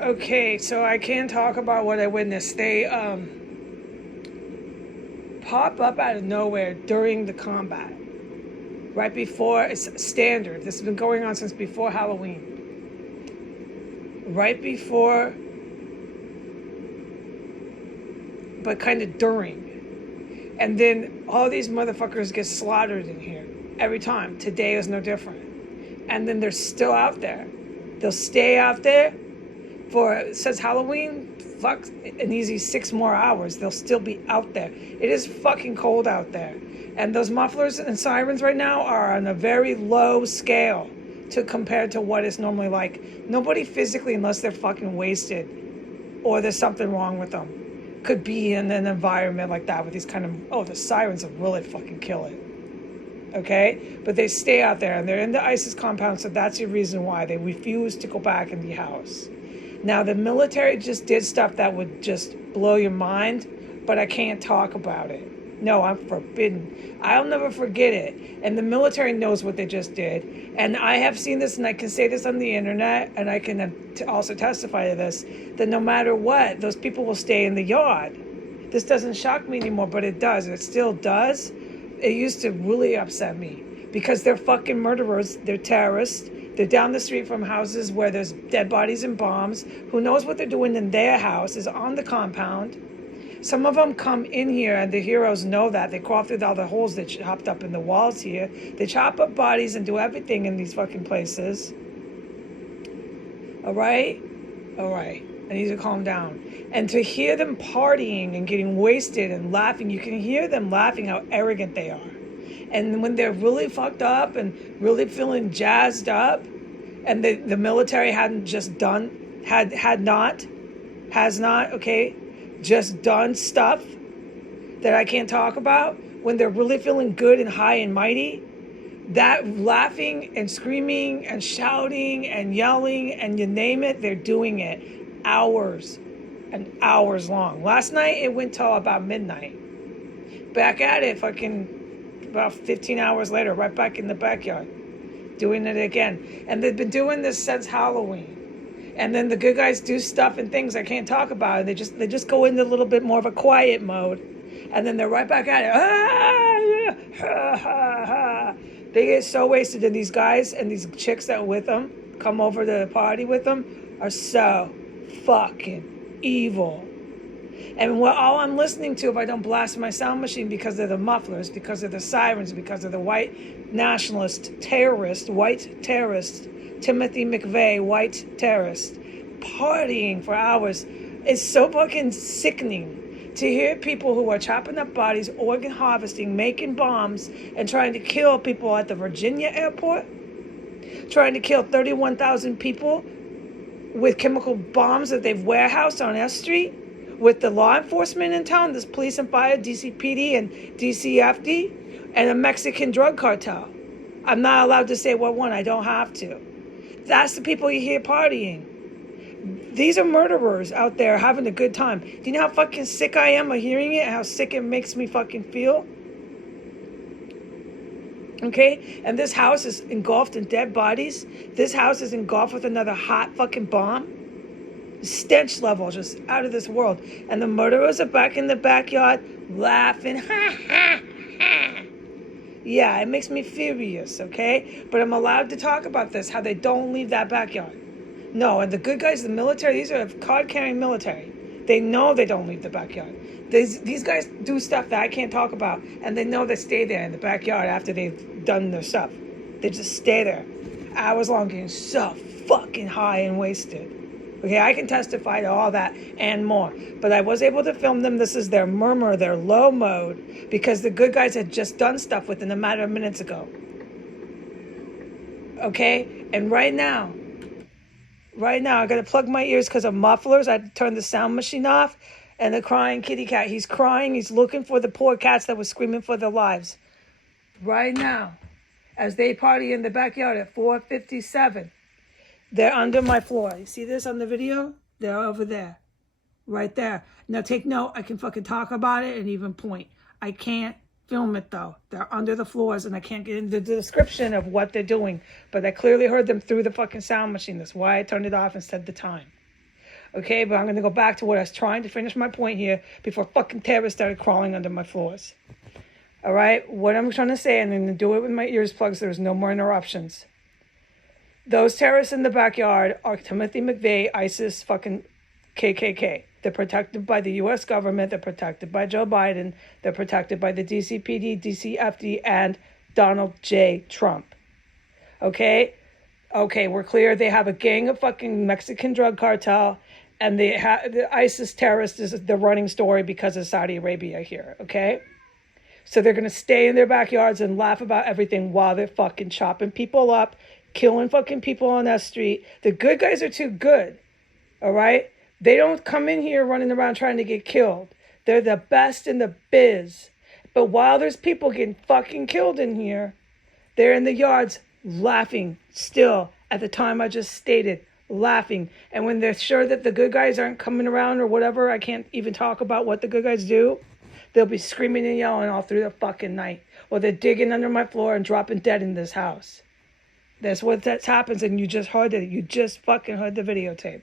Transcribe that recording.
Okay, so I can talk about what I witnessed. They pop up out of nowhere during the combat, right before it's standard. This has been going on since before Halloween. Right before, but kind of during. And then all these motherfuckers get slaughtered in here every time. Today is no different. And then they're still out there. They'll stay out there for, since Halloween, fuck, an easy 6 more hours. They'll still be out there. It is fucking cold out there. And those mufflers and sirens right now are on a very low scale to compared to what it's normally like. Nobody physically, unless they're fucking wasted or there's something wrong with them, could be in an environment like that with these kind of, the sirens will really fucking kill it. Okay? But they stay out there and they're in the ISIS compound, so that's the reason why they refuse to go back in the house. Now, the military just did stuff that would just blow your mind, but I can't talk about it. No, I'm forbidden. I'll never forget it. And the military knows what they just did. And I have seen this, and I can say this on the internet, and I can also testify to this, that no matter what, those people will stay in the yard. This doesn't shock me anymore, but it does. It still does. It used to really upset me because they're fucking murderers. They're terrorists. They're down the street from houses where there's dead bodies and bombs. Who knows what they're doing in their house is on the compound. Some of them come in here, and the heroes know that. They crawl through all the holes they chopped up in the walls here. They chop up bodies and do everything in these fucking places. All right? All right. I need to calm down. And to hear them partying and getting wasted and laughing, you can hear them laughing how arrogant they are. And when they're really fucked up and really feeling jazzed up, and the military hadn't just done, has not, okay, just done stuff that I can't talk about, when they're really feeling good and high and mighty, that laughing and screaming and shouting and yelling and you name it, they're doing it hours and hours long. Last night it went till about midnight. Back at it fucking about 15 hours later, right back in the backyard, doing it again. And they've been doing this since Halloween. And then the good guys do stuff and things I can't talk about. And they just go into a little bit more of a quiet mode. And then they're right back at it. They get so wasted. And these guys and these chicks that are with them, come over to the party with them, are so fucking evil. And all I'm listening to, if I don't blast my sound machine, because of the mufflers, because of the sirens, because of the white nationalist terrorist, white terrorist, Timothy McVeigh, white terrorist, partying for hours, is so fucking sickening to hear people who are chopping up bodies, organ harvesting, making bombs, and trying to kill people at the Virginia airport, trying to kill 31,000 people with chemical bombs that they've warehoused on S Street, with the law enforcement in town, this police and fire, DCPD and DCFD, and a Mexican drug cartel. I'm not allowed to say what one, I don't have to. That's the people you hear partying. These are murderers out there having a good time. Do you know how fucking sick I am of hearing it? How sick it makes me fucking feel? Okay? And this house is engulfed in dead bodies. This house is engulfed with another hot fucking bomb. Stench level just out of this world. And the murderers are back in the backyard laughing. Ha, ha, ha. Yeah, it makes me furious, okay? But I'm allowed to talk about this, how they don't leave that backyard. No, and the good guys, the military, these are card-carrying military. They know they don't leave the backyard. These guys do stuff that I can't talk about, and they know they stay there in the backyard after they've done their stuff. They just stay there hours long, getting so fucking high and wasted. Okay, I can testify to all that and more. But I was able to film them. This is their murmur, their low mode, because the good guys had just done stuff within a matter of minutes ago. Okay? And right now, I got to plug my ears because of mufflers. I turned the sound machine off. And the crying kitty cat, he's crying. He's looking for the poor cats that were screaming for their lives. Right now, as they party in the backyard at 4:57. They're under my floor. You see this on the video? They're over there. Right there. Now take note, I can fucking talk about it and even point. I can't film it though. They're under the floors and I can't get into the description of what they're doing. But I clearly heard them through the fucking sound machine. That's why I turned it off and said the time. Okay, but I'm going to go back to what I was trying to finish my point here before fucking terrorists started crawling under my floors. All right, what I'm trying to say, and I'm going to do it with my ears plugged so there's no more interruptions. Those terrorists in the backyard are Timothy McVeigh, ISIS, fucking KKK. They're protected by the U.S. government. They're protected by Joe Biden. They're protected by the DCPD, DCFD, and Donald J. Trump. Okay? Okay, we're clear. They have a gang of fucking Mexican drug cartel, and the ISIS terrorist is the running story because of Saudi Arabia here. Okay? So they're going to stay in their backyards and laugh about everything while they're fucking chopping people up, killing fucking people on that street. The good guys are too good. All right? They don't come in here running around trying to get killed. They're the best in the biz. But while there's people getting fucking killed in here, they're in the yards laughing still at the time I just stated, laughing. And when they're sure that the good guys aren't coming around or whatever, I can't even talk about what the good guys do, they'll be screaming and yelling all through the fucking night. Or they're digging under my floor and dropping dead in this house. That's what that happens, and you just heard it. You just fucking heard the videotape.